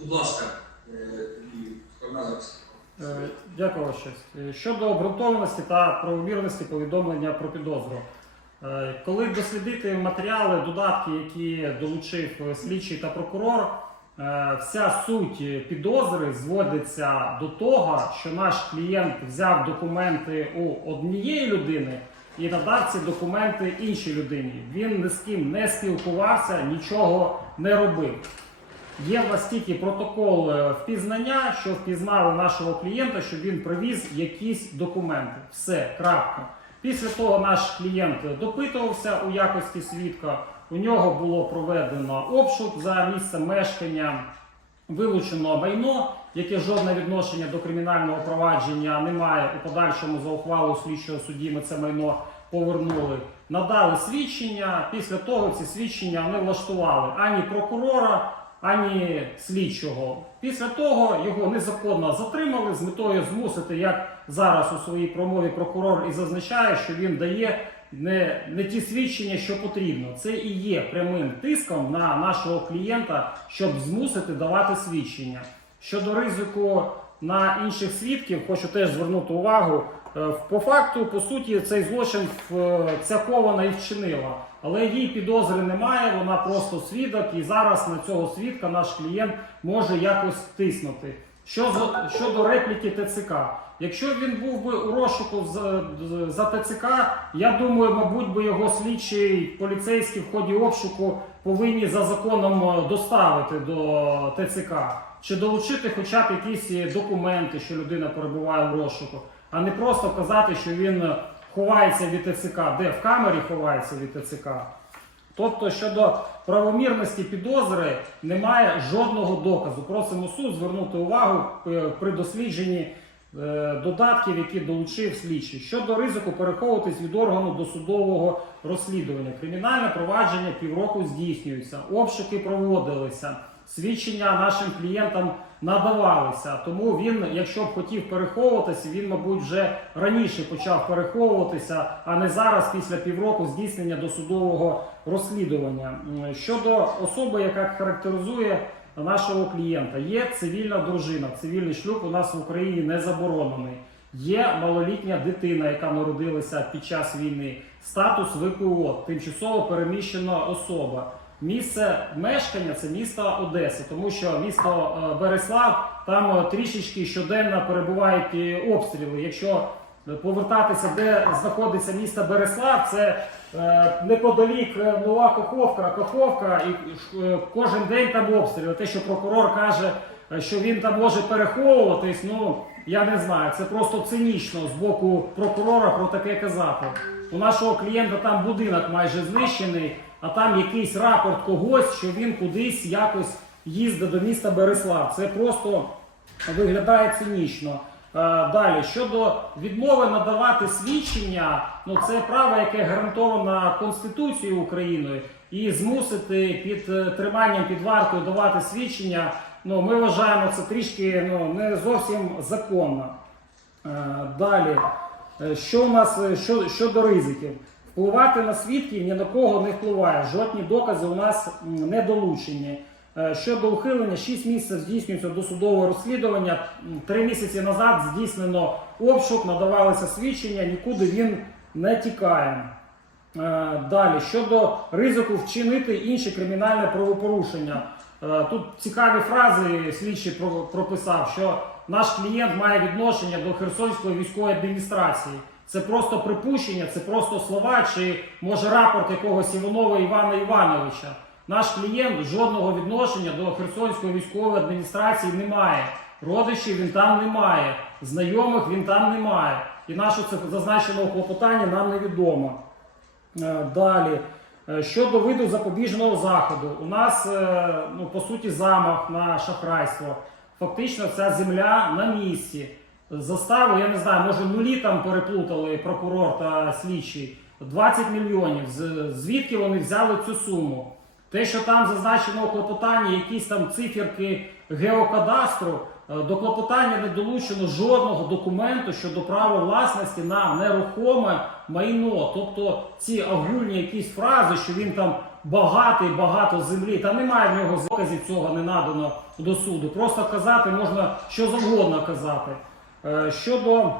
Будь ласка, Олексій. Е, Дякую честь. Е, Щодо обґрунтованості та правомірності повідомлення про підозру. Е, Коли дослідити матеріали, додатки, які долучив слідчий та прокурор, вся суть підозри зводиться до того, що наш клієнт взяв документи у однієї людини і надав ці документи іншій людині. Він ні з ким не спілкувався, нічого не робив. Є в вас тільки протокол е, впізнання, що впізнали нашого клієнта, що він привіз якісь документи. Все, крапка. Після того наш клієнт допитувався у якості свідка. У нього було проведено обшук за місцем мешкання, вилучено майно, яке жодне відношення до кримінального провадження не має. У подальшому за ухвалою слідчого судді ми це майно повернули. Надали свідчення. Після того ці свідчення не влаштували ані прокурора, ані слідчого. Після того його незаконно затримали з метою змусити, як зараз у своїй промові прокурор і зазначає, що він дає не, не ті свідчення, що потрібно. Це і є прямим тиском на нашого клієнта, щоб змусити давати свідчення. Щодо ризику на інших свідків, хочу теж звернути увагу. Е, По факту, по суті, цей злочин е, ця кована і вчинила, але їй підозри немає, вона просто свідок, і зараз на цього свідка наш клієнт може якось тиснути. Що з- щодо репліки ТЦК, якщо він був би у розшуку за, за ТЦК, я думаю, мабуть, би його слідчий поліцейський в ході обшуку повинні за законом е, доставити до ТЦК чи долучити хоча б якісь документи, що людина перебуває в розшуку, а не просто казати, що він е, ховається від ТЦК, де в камері ховається від ТЦК. Тобто щодо правомірності підозри немає жодного доказу. Просимо суд звернути увагу е, при дослідженні додатків, які долучив слідчий. Щодо ризику переховуватись від органу досудового розслідування. Кримінальне провадження півроку здійснюється, обшуки проводилися, свідчення нашим клієнтам надавалися. Тому він, якщо б хотів переховуватися, він, мабуть, вже раніше почав переховуватися, а не зараз, після півроку здійснення досудового розслідування. Щодо особи, яка характеризує нашого клієнта, є цивільна дружина. Цивільний шлюб у нас в Україні не заборонений. Є малолітня дитина, яка народилася під час війни, статус ВПО, тимчасово переміщена особа. Місце мешкання це місто Одеса, тому що місто е, Береслав там е, трішечки щоденно перебувають е, обстріли. Якщо повертатися, де знаходиться місто Береслав, це е, неподалік е, Нова Каховка, Каховка, і е, кожен день там обстріли. Те, що прокурор каже, е, що він там може переховуватись, ну я не знаю. Це просто цинічно з боку прокурора про таке казати. У нашого клієнта там будинок майже знищений, а там якийсь рапорт когось, що він кудись якось їздить до міста Береслав. Це просто виглядає цинічно. Е, Далі щодо відмови надавати свідчення, ну це право, яке гарантовано Конституцією України, і змусити під е, триманням під вартою давати свідчення. Ну ми вважаємо це трішки ну не зовсім законно. Е, Далі, що у нас що, щодо ризиків? Впливати на свідків ні на кого не впливає. Жодні докази у нас не долучені. Е, Щодо ухилення, 6 місяців здійснюється досудове розслідування. 3 місяці назад здійснено обшук, надавалися свідчення, нікуди він не тікає. Е, Далі, щодо ризику вчинити інші кримінальне правопорушення. Е, Тут цікаві фрази слідчий прописав, що наш клієнт має відношення до Херсонської військової адміністрації. Це просто припущення, це просто слова, чи може рапорт якогось Іванова Івана Івановича. Наш клієнт жодного відношення до Херсонської військової адміністрації не має. Родичів він там не має, знайомих він там не має. І наше це зазначеного клопотання нам невідомо. Е, Далі. Е, Щодо виду запобіжного заходу, у нас е, ну, по суті замах на шахрайство. Фактично, ця земля на місці. Заставу, я не знаю, може нулі там переплутали прокурор та слідчий. 20 мільйонів. Звідки вони взяли цю суму? Те, що там зазначено у клопотанні якісь там циферки геокадастру, е, до клопотання не долучено жодного документу щодо права власності на нерухоме майно. Тобто ці огульні якісь фрази, що він там багатий, багато землі. Та немає в нього доказів цього не надано до суду. Просто казати можна що завгодно казати. Е, Щодо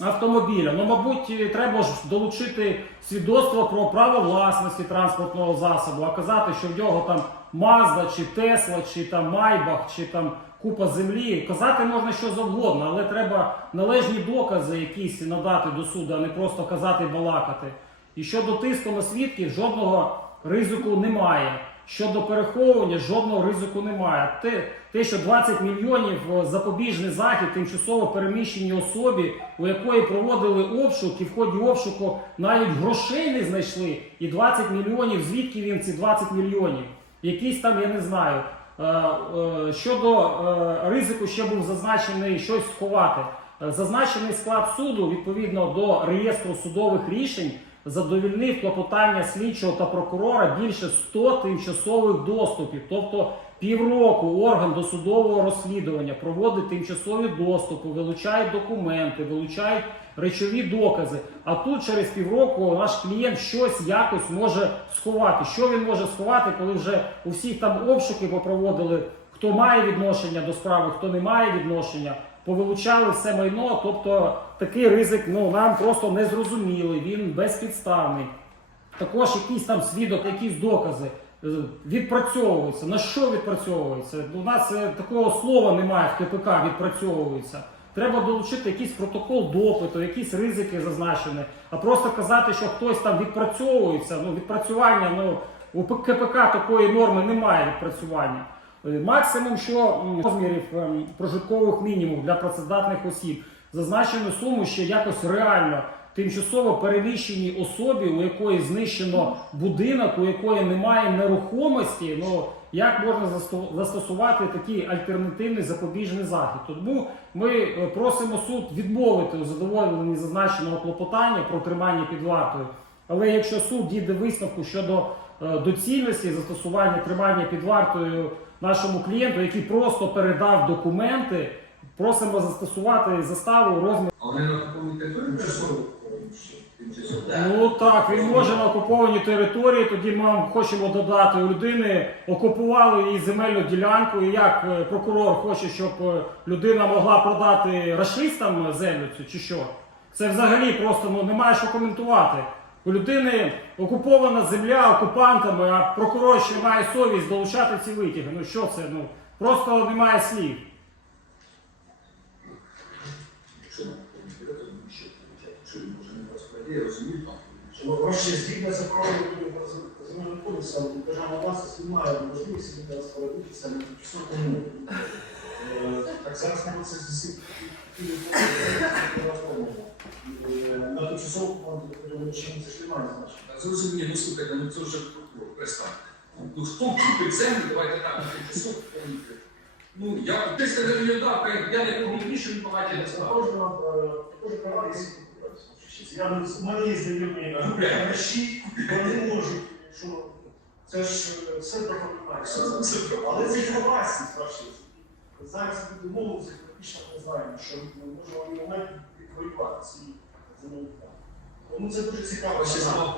автомобіля, ну мабуть, треба ж долучити свідоцтво про право власності транспортного засобу, а казати, що в нього там Мазда, чи Тесла, чи там Майбах, чи там купа землі. Казати можна що завгодно, але треба належні докази якісь надати до суду, а не просто казати балакати. І щодо тиску на свідків, жодного ризику немає. Щодо переховування, жодного ризику немає. Те, те, що 20 мільйонів е, запобіжний захід тимчасово переміщеній особі, у якої проводили обшук, і в ході обшуку навіть грошей не знайшли, і 20 мільйонів, звідки він ці 20 мільйонів? Якісь там, я не знаю. Е, е, Щодо ризику ще був зазначений щось сховати. Зазначений склад суду відповідно до реєстру судових рішень задовільнив клопотання слідчого та прокурора більше 100 тимчасових доступів. Тобто півроку орган досудового розслідування проводить тимчасові доступи, вилучають документи, вилучають речові докази. А тут через півроку наш клієнт щось якось може сховати. Що він може сховати, коли вже у всіх там обшуки попроводили, хто має відношення до справи, хто не має відношення, повилучали все майно. Тобто такий ризик ну, нам просто не зрозумілий, він безпідставний. Також якийсь там свідок, якісь докази е, відпрацьовуються. На що відпрацьовується? У нас е, такого слова немає в КПК, відпрацьовується. Треба долучити якийсь протокол допиту, якісь ризики зазначені, а просто казати, що хтось там відпрацьовується. Ну, відпрацювання, ну у КПК такої норми немає відпрацювання. Е, Максимум, що розмірів ем, прожиткових мінімумів для працездатних осіб, зазначену суму ще якось реально тимчасово переміщеній особі, у якої знищено будинок, у якої немає нерухомості. Ну як можна засто- застосувати такий альтернативний запобіжний захід? Тому ми е, просимо суд відмовити у задоволенні зазначеного клопотання про тримання під вартою. Але якщо суд дійде висновку щодо е, доцільності застосування тримання під вартою нашому клієнту, який просто передав документи, просимо застосувати заставу у розмірі. А вони на такому території тимчасово? Тимчасово. Ну так, він може на окупованій території. Тоді ми хочемо додати у людини окупували її земельну ділянку. І як е, прокурор хоче, щоб е, людина могла продати рашистам землю цю чи що? Це взагалі просто ну немає що коментувати. У людини окупована земля окупантами, а прокурор ще має совість долучати ці витяги. Ну що це? Ну просто немає слів. Що на такому території? Що Що він може не розповідати? Я розумію, там. Що Ваше згідно з законом земельним державна власність не має можливості не розпорядитися на тимчасово Е, Так зараз на це зі на тимчасово окупованому чим це ж немає значення. Зрозуміло, ну слухайте, ну це вже прокурор, перестань. Ну хто купить землю, давайте так, на тимчасово помітити. Ну, я, ти сказав, я дав, я не погубніше, не побачив, не сказав. Кожного кожен права є Я у мене є знайомі гроші, вони можуть, що це ж е, все. Це- це. Але це його власність ваші. Зараз мовиться, практично не знаємо, що ми можемо в момент відвоювати ці земельні. Тому це дуже цікаво. Ще слава